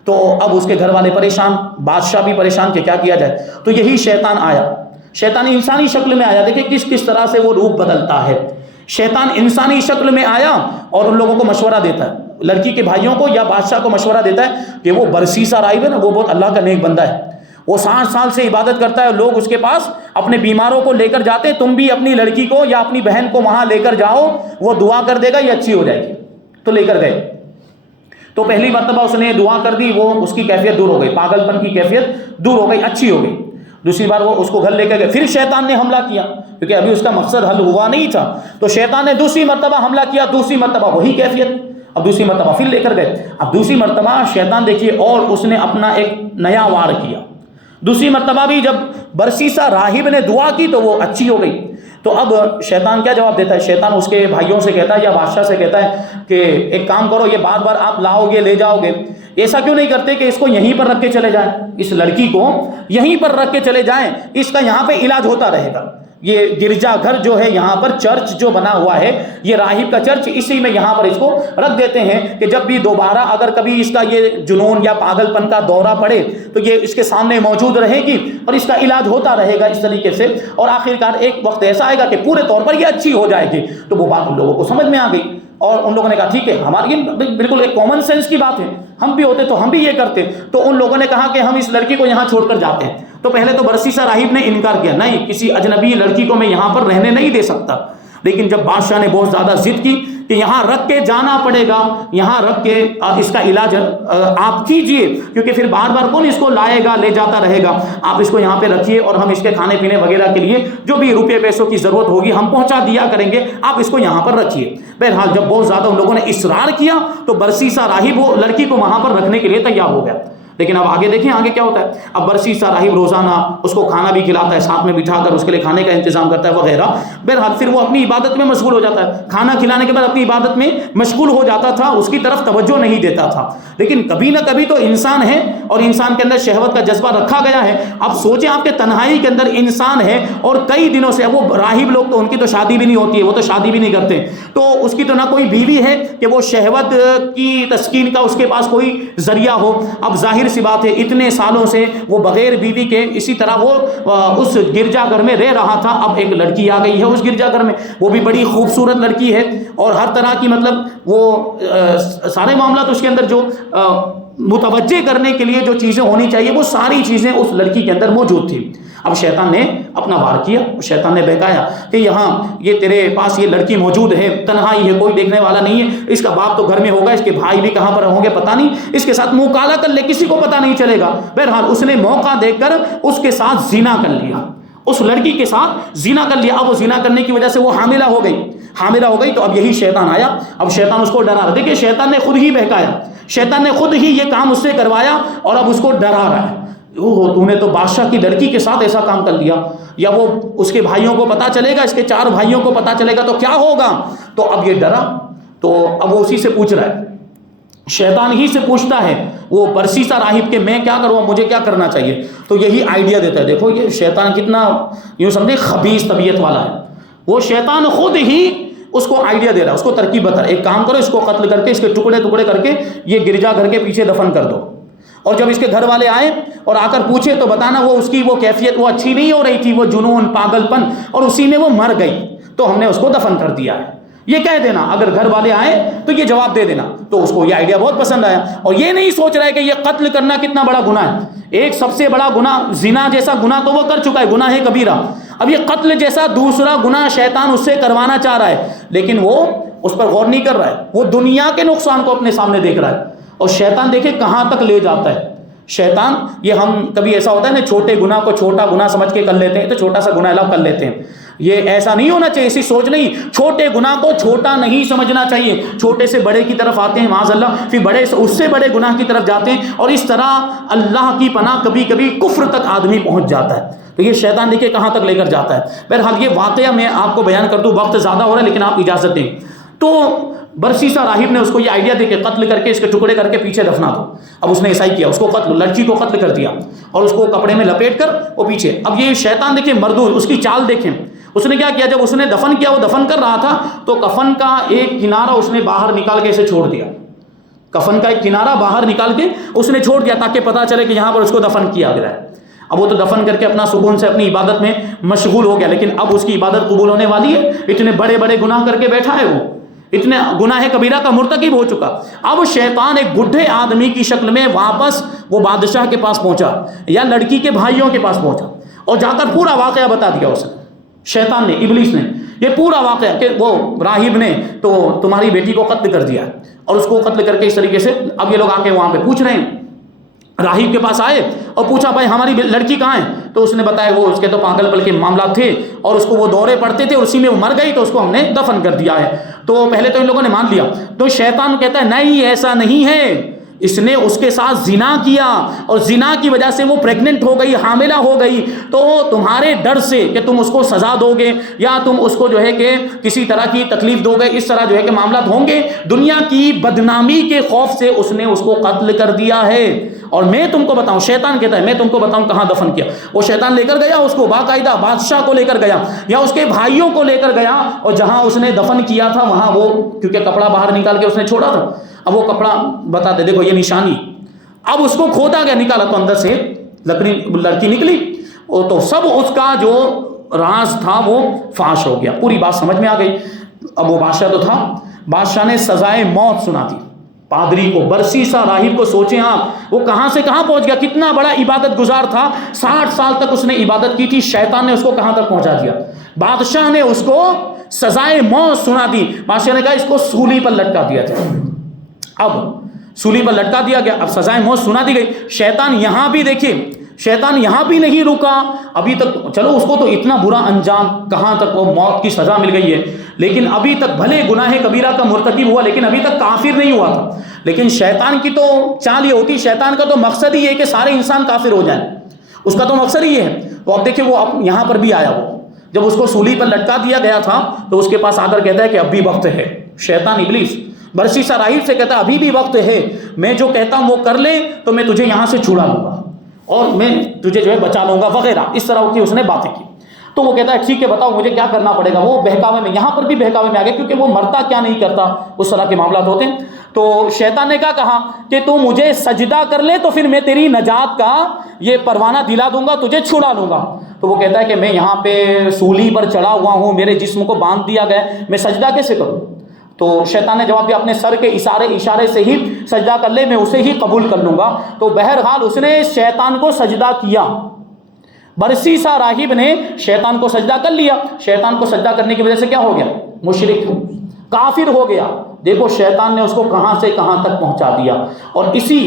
تو اب اس کے گھر والے پریشان، بادشاہ بھی پریشان کہ کیا کیا جائے۔ تو یہی شیطان آیا، شیطان انسانی شکل میں آیا۔ دیکھیں کس طرح سے وہ روپ بدلتا ہے۔ شیطان انسانی شکل میں آیا اور ان لوگوں کو مشورہ دیتا ہے، لڑکی کے بھائیوں کو یا بادشاہ کو مشورہ دیتا ہے کہ وہ برسیسا راہب ہے نا، وہ بہت اللہ کا نیک بندہ ہے، وہ 60 سال سے عبادت کرتا ہے، لوگ اس کے پاس اپنے بیماروں کو لے کر جاتے ہیں، تم بھی اپنی لڑکی کو یا اپنی بہن کو وہاں لے کر جاؤ، وہ دعا کر دے گا، یہ اچھی ہو جائے گی۔ تو لے کر گئے، تو پہلی مرتبہ اس نے دعا کر دی، وہ اس کی کیفیت دور ہو گئی، پاگل پن کی کیفیت دور ہو گئی، اچھی ہو گئی۔ دوسری بار وہ اس کو گھر لے کر گئے، پھر شیطان نے حملہ کیا، کیونکہ ابھی اس کا مقصد حل ہوا نہیں تھا، تو شیطان نے دوسری مرتبہ حملہ کیا، دوسری مرتبہ وہی کیفیت، اب دوسری مرتبہ پھر لے کر گئے۔ اب دوسری مرتبہ شیطان دیکھیے، اور اس نے اپنا ایک نیا وار کیا۔ دوسری مرتبہ بھی جب برسیسا راہب نے دعا کی تو وہ اچھی ہو گئی۔ تو اب شیطان کیا جواب دیتا ہے؟ شیطان اس کے بھائیوں سے کہتا ہے یا بادشاہ سے کہتا ہے کہ ایک کام کرو، یہ بار بار آپ لاؤ گے لے جاؤ گے، ایسا کیوں نہیں کرتے کہ اس کو یہیں پر رکھ کے چلے جائیں، اس لڑکی کو یہیں پر رکھ کے چلے جائیں، اس کا یہاں پہ علاج ہوتا رہے گا۔ یہ گرجا گھر جو ہے، یہاں پر چرچ جو بنا ہوا ہے، یہ راہب کا چرچ، اسی میں یہاں پر اس کو رکھ دیتے ہیں کہ جب بھی دوبارہ اگر کبھی اس کا یہ جنون یا پاگل پن کا دورہ پڑے تو یہ اس کے سامنے موجود رہے گی اور اس کا علاج ہوتا رہے گا اس طریقے سے، اور آخرکار ایک وقت ایسا آئے گا کہ پورے طور پر یہ اچھی ہو جائے گی۔ تو وہ بات ان لوگوں کو سمجھ میں آ گئی، اور ان لوگوں نے کہا ٹھیک ہے، ہماری بالکل ایک کامن سینس کی بات ہے، ہم بھی ہوتے تو ہم بھی یہ کرتے۔ تو ان لوگوں نے کہا کہ ہم اس لڑکی کو یہاں چھوڑ کر جاتے ہیں۔ تو پہلے تو برسیسا راہب نے انکار کیا، نہیں، کسی اجنبی لڑکی کو میں یہاں پر رہنے نہیں دے سکتا، لیکن جب بادشاہ نے بہت زیادہ ضد کی کہ یہاں رکھ کے جانا پڑے گا، یہاں رکھ کے اس کا علاج آپ کیجئے، کیونکہ پھر بار بار کون اس کو لائے گا، لے جاتا رہے گا، آپ اس کو یہاں پہ رکھیے اور ہم اس کے کھانے پینے وغیرہ کے لیے جو بھی روپے پیسوں کی ضرورت ہوگی ہم پہنچا دیا کریں گے، آپ اس کو یہاں پر رکھیے۔ بہرحال جب بہت زیادہ ان لوگوں نے اصرار کیا تو برسیسا راہب وہ لڑکی کو وہاں پر رکھنے کے لیے تیار ہو گیا۔ لیکن اب آگے دیکھیں آگے کیا ہوتا ہے۔ اب برسیسا راہب روزانہ اس کو کھانا بھی کھلاتا ہے، ساتھ میں بٹھا کر اس کے لیے کھانے کا انتظام کرتا ہے وغیرہ۔ بہرحال پھر وہ اپنی عبادت میں مشغول ہو جاتا ہے، کھانا کھلانے کے بعد اپنی عبادت میں مشغول ہو جاتا تھا، اس کی طرف توجہ نہیں دیتا تھا۔ لیکن کبھی نہ کبھی تو انسان ہے اور انسان کے اندر شہوت کا جذبہ رکھا گیا ہے۔ اب سوچیں آپ کے تنہائی کے اندر انسان ہے اور کئی دنوں سے، اب وہ راہب لوگ تو ان کی تو شادی بھی نہیں ہوتی ہے، وہ تو شادی بھی نہیں کرتے، تو اس کی تو نہ کوئی بیوی ہے کہ وہ شہوت کی تسکین کا اس کے پاس کوئی ذریعہ ہو۔ اب ظاہر سی بات ہے اتنے سالوں سے وہ بغیر بیوی کے اسی طرح وہ اس گرجا گھر میں رہ رہا تھا۔ اب ایک لڑکی آ گئی ہے اس گرجا گھر میں، وہ بھی بڑی خوبصورت لڑکی ہے اور ہر طرح کی مطلب وہ سارے معاملات اس کے اندر جو متوجہ کرنے کے لیے جو چیزیں ہونی چاہیے وہ ساری چیزیں اس لڑکی کے اندر موجود تھی۔ اب شیطان نے اپنا وار کیا، شیطان نے بہکایا کہ یہاں یہ تیرے پاس یہ لڑکی موجود ہے، تنہائی ہے، کوئی دیکھنے والا نہیں ہے، اس کا باپ تو گھر میں ہوگا، اس کے بھائی بھی کہاں پر ہوں گے پتہ نہیں، اس کے ساتھ منہ کالا کر لے، کسی کو پتہ نہیں چلے گا۔ بہرحال اس نے موقع دیکھ کر اس کے ساتھ زنا کر لیا، اس لڑکی کے ساتھ زنا کر لیا۔ اب وہ زنا کرنے کی وجہ سے وہ حاملہ ہو گئی تو اب یہی شیطان آیا، اب شیطان اس کو ڈرا رہا ہے۔ دیکھیں شیطان نے خود ہی بہکایا، شیطان نے خود ہی یہ کام اس سے کروایا اور اب اس کو ڈرا رہا ہے، تو نے تو بادشاہ کی لڑکی کے ساتھ ایسا کام کر لیا، یا وہ اس کے بھائیوں کو پتا چلے گا، اس کے 4 بھائیوں کو پتا چلے گا تو کیا ہوگا۔ تو اب یہ ڈرا، تو اب وہ اسی سے پوچھ رہا ہے، شیطان ہی سے پوچھتا ہے وہ برسیسا راہب کہ میں کیا کروں، مجھے کیا کرنا چاہیے۔ تو یہی آئیڈیا دیتا ہے۔ دیکھو یہ شیطان کتنا یوں سمجھے خبیث طبیعت والا ہے، وہ شیطان خود ہی اس کو آئیڈیا دے رہا ہے، اس کو ترکیب بتا رہا ہے، ایک کام کرو، اس کو قتل کر کے اس کے ٹکڑے ٹکڑے کر کے یہ گرجا گھر کے پیچھے دفن کر دو، اور جب اس کے گھر والے آئے اور آ کر پوچھے تو بتانا وہ اس کی وہ کیفیت وہ اچھی نہیں ہو رہی تھی، وہ جنون پاگل پن، اور اسی میں وہ مر گئی، تو ہم نے اس کو دفن کر دیا ہے۔ یہ کہہ دینا، اگر گھر والے آئے تو یہ جواب دے دینا۔ تو اس کو یہ آئیڈیا بہت پسند آیا، اور یہ نہیں سوچ رہا ہے کہ یہ قتل کرنا کتنا بڑا گناہ ہے۔ ایک سب سے بڑا گناہ زنا جیسا گناہ تو وہ کر چکا ہے، گناہ کبیرہ، اب یہ قتل جیسا دوسرا گناہ شیطان اس سے کروانا چاہ رہا ہے، لیکن وہ اس پر غور نہیں کر رہا ہے، وہ دنیا کے نقصان کو اپنے سامنے دیکھ رہا ہے۔ اور شیطان دیکھے کہاں تک لے جاتا ہے شیطان۔ یہ ہم کبھی ایسا ہوتا ہے نا، چھوٹے گناہ کو چھوٹا گناہ سمجھ کے کر لیتے ہیں، تو چھوٹا سا گناہ الگ کر لیتے ہیں۔ یہ ایسا نہیں ہونا چاہیے، ایسی سوچ نہیں، چھوٹے گناہ کو چھوٹا نہیں سمجھنا چاہیے، چھوٹے سے بڑے کی طرف آتے ہیں معاذ اللہ، پھر بڑے سے اس سے بڑے گناہ کی طرف جاتے ہیں، اور اس طرح اللہ کی پناہ کبھی کبھی کفر تک آدمی پہنچ جاتا ہے۔ تو یہ شیطان دیکھیں کہاں تک لے کر جاتا ہے۔ بہرحال یہ واقعہ میں آپ کو بیان کر دوں، وقت زیادہ ہو رہا ہے لیکن آپ اجازت دیں۔ تو برسیسا راہب نے اس کو یہ آئیڈیا دے کہ قتل کر کے اس کے ٹکڑے کر کے پیچھے دفنا دو۔ اب اس نے ایسا ہی کیا، اس کو قتل، لڑکی کو قتل کر دیا اور اس کو کپڑے میں لپیٹ کر وہ پیچھے۔ اب یہ شیطان دیکھیں مردود، اس کی چال دیکھیں، اس نے کیا کیا، جب اس نے دفن کیا، وہ دفن کر رہا تھا تو کفن کا ایک کنارہ اس نے باہر نکال کے اسے چھوڑ دیا، کفن کا ایک کنارہ باہر نکال کے اس نے چھوڑ دیا تاکہ پتہ چلے کہ یہاں پر اس کو دفن کیا گیا ہے۔ اب وہ تو دفن کر کے اپنا سکون سے اپنی عبادت میں مشغول ہو گیا، لیکن اب اس کی عبادت قبول ہونے والی ہے؟ اتنے بڑے بڑے گناہ کر کے بیٹھا ہے، وہ اتنے گناہ کبیرہ کا مرتکب ہو چکا۔ اب شیطان ایک بڈھے آدمی کی شکل میں واپس وہ بادشاہ کے پاس پہنچا یا لڑکی کے بھائیوں کے پاس پہنچا اور جا کر پورا واقعہ بتا دیا اسے، شیطان نے، ابلیس نے یہ پورا واقعہ کہ وہ راہب نے تو تمہاری بیٹی کو قتل کر دیا اور اس کو قتل کر کے اس طریقے سے۔ اب یہ لوگ آ کے وہاں پہ پوچھ رہے ہیں، راہب کے پاس آئے اور پوچھا بھائی ہماری لڑکی کہاں ہے؟ تو اس نے بتایا وہ اس کے تو پاگل پل کے معاملات تھے اور اس کو وہ دورے پڑتے تھے اور اسی میں وہ مر گئی تو اس کو ہم نے دفن کر دیا ہے۔ تو پہلے تو ان لوگوں نے مان لیا، تو شیطان کہتا ہے نہیں ایسا نہیں ہے، اس نے اس کے ساتھ زنا کیا اور زنا کی وجہ سے وہ پریگننٹ ہو گئی، حاملہ ہو گئی، تو تمہارے ڈر سے کہ تم اس کو سزا دو گے یا تم اس کو جو ہے کہ کسی طرح کی تکلیف دو گے، اس طرح جو ہے کہ معاملات ہوں گے، دنیا کی بدنامی کے خوف سے اس نے اس کو قتل کر دیا ہے۔ اور میں تم کو بتاؤں، شیطان کہتا ہے میں تم کو بتاؤں کہاں دفن کیا۔ وہ شیطان لے کر گیا اس کو، باقاعدہ بادشاہ کو لے کر گیا یا اس کے بھائیوں کو لے کر گیا، اور جہاں اس نے دفن کیا تھا وہاں وہ، کیونکہ کپڑا باہر نکال کے اس نے چھوڑا تھا، اب وہ کپڑا بتاتے دیکھو یہ نشانی، اب اس کو کھودا گیا، نکالا تو اندر سے لڑکی نکلی، تو سب اس کا جو راز تھا وہ فاش ہو گیا، پوری بات سمجھ میں آ گئی۔ اب وہ بادشاہ تو تھا، بادشاہ نے سزائے موت سنا دی پادری کو، برسیسا راہب کو۔ سوچیں آپ وہ کہاں سے کہاں پہنچ گیا، کتنا بڑا عبادت گزار تھا، 60 سال تک اس نے عبادت کی تھی، شیطان نے اس کو کہاں تک پہنچا دیا۔ بادشاہ نے اس کو سزائے موت سنا دی. بادشاہ نے کہا اس کو سولی پر لٹکا دیا جائے. اب سولی پر لٹکا دیا گیا, اب سزائے موت سنا دی گئی. شیطان یہاں بھی دیکھیے, شیطان یہاں بھی نہیں رکا ابھی تک. چلو اس کو تو اتنا برا انجام, کہاں تک وہ موت کی سزا مل گئی ہے, لیکن ابھی تک بھلے گناہ کبیرہ کا مرتکب ہوا لیکن ابھی تک کافر نہیں ہوا تھا. لیکن شیطان کی تو چال یہ ہوتی, شیطان کا تو مقصد ہی ہے کہ سارے انسان کافر ہو جائیں, اس کا تو مقصد ہی ہے. تو اب دیکھیں وہ یہاں پر بھی آیا, وہ جب اس کو سولی پر لٹکا دیا گیا تھا تو اس کے پاس آ کر کہتا ہے کہ اب بھی وقت ہے. شیطان ابلیس برسیسہ راہب سے کہتا ہے ابھی بھی وقت ہے, میں جو کہتا ہوں وہ کر لے تو میں تجھے یہاں سے چھڑا لوں گا اور میں تجھے جو ہے بچا لوں گا وغیرہ, اس طرح کی اس نے باتیں کی. تو وہ کہتا ہے ٹھیک ہے بتاؤ مجھے کیا کرنا پڑے گا. وہ بہکاوے میں, یہاں پر بھی بہکاوے میں آ گیا کیونکہ وہ مرتا کیا نہیں کرتا, اس طرح کے معاملات ہوتے ہیں. تو شیطان نے کیا کہا کہ تو مجھے سجدہ کر لے تو پھر میں تیری نجات کا یہ پروانہ دلا دوں گا, تجھے چھڑا لوں گا. تو وہ کہتا ہے کہ میں یہاں پہ سولی پر چڑھا ہوا ہوں, میرے جسم کو باندھ دیا گیا, میں سجدہ کیسے کروں. تو شیطان نے جواب دیا اپنے سر کے اشارے سے ہی سجدہ کر لے, میں اسے ہی قبول کر لوں گا. تو بہرحال اس نے شیطان کو سجدہ کیا. برسیسہ راہب نے شیطان کو سجدہ کر لیا. شیطان کو سجدہ کرنے کی وجہ سے کیا ہو گیا, مشرک کافر ہو گیا. دیکھو شیطان نے اس کو کہاں سے کہاں تک پہنچا دیا. اور اسی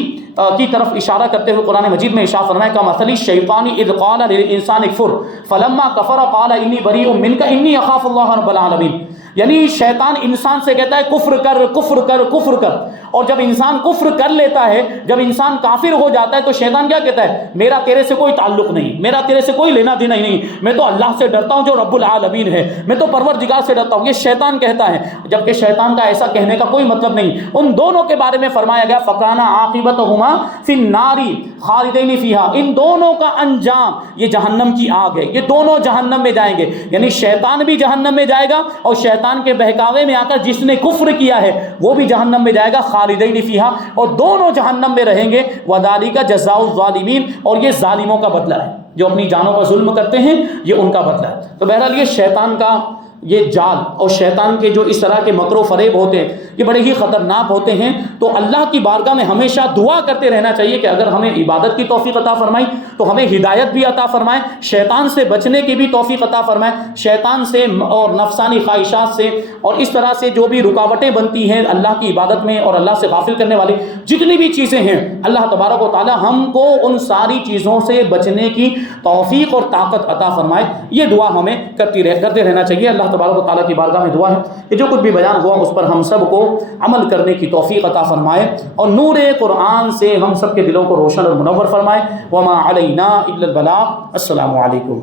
کی طرف اشارہ کرتے ہوئے قرآن مجید میں ارشاد فرمایا کہ مثل الشیطان اذ قال للانسان اکفر فلما کفر قال انی بریء منک انی اخاف اللہ رب العالمین. یعنی شیطان انسان سے کہتا ہے کفر کر کفر کر کفر کر, اور جب انسان کفر کر لیتا ہے, جب انسان کافر ہو جاتا ہے تو شیطان کیا کہتا ہے, میرا تیرے سے کوئی تعلق نہیں, میرا تیرے سے کوئی لینا دینا ہی نہیں, میں تو اللہ سے ڈرتا ہوں جو رب العالمین ہے, میں تو پروردگار سے ڈرتا ہوں. یہ شیطان کہتا ہے, جبکہ شیطان کا ایسا کہنے کا کوئی مطلب نہیں. ان دونوں کے بارے میں فرمایا گیا فکان عاقبتہما فی النار خالدین فیہا, ان دونوں کا انجام یہ جہنم کی آگ ہے, یہ دونوں جہنم میں جائیں گے. یعنی شیطان بھی جہنم میں جائے گا اور شیطان کے بہکاوے میں آ کر جس نے کفر کیا ہے وہ بھی جہنم میں جائے گا, خالدین فیہا, اور دونوں جہنم میں رہیں گے. وذالک جزاء الظالمین, اور یہ ظالموں کا بدلہ ہے, جو اپنی جانوں پر ظلم کرتے ہیں یہ ان کا بدلہ ہے. تو بہرحال یہ شیطان کا یہ جال اور شیطان کے جو اس طرح کے مکر و فریب ہوتے ہیں یہ بڑے ہی خطرناک ہوتے ہیں. تو اللہ کی بارگاہ میں ہمیشہ دعا کرتے رہنا چاہیے کہ اگر ہمیں عبادت کی توفیق عطا فرمائی تو ہمیں ہدایت بھی عطا فرمائے, شیطان سے بچنے کی بھی توفیق عطا فرمائے, شیطان سے اور نفسانی خواہشات سے اور اس طرح سے جو بھی رکاوٹیں بنتی ہیں اللہ کی عبادت میں اور اللہ سے غافل کرنے والی جتنی بھی چیزیں ہیں, اللہ تبارک و تعالی ہم کو ان ساری چیزوں سے بچنے کی توفیق اور طاقت عطا فرمائے. یہ دعا ہمیں کرتے رہنا چاہیے. اللہ تبارک و تعالیٰ کی بارگاہ میں دعا ہے کہ جو کچھ بھی بیان ہوا اس پر ہم سب کو عمل کرنے کی توفیق عطا فرمائے اور نور قرآن سے ہم سب کے دلوں کو روشن اور منور فرمائے. وما علینا الا البلاغ. السلام علیکم.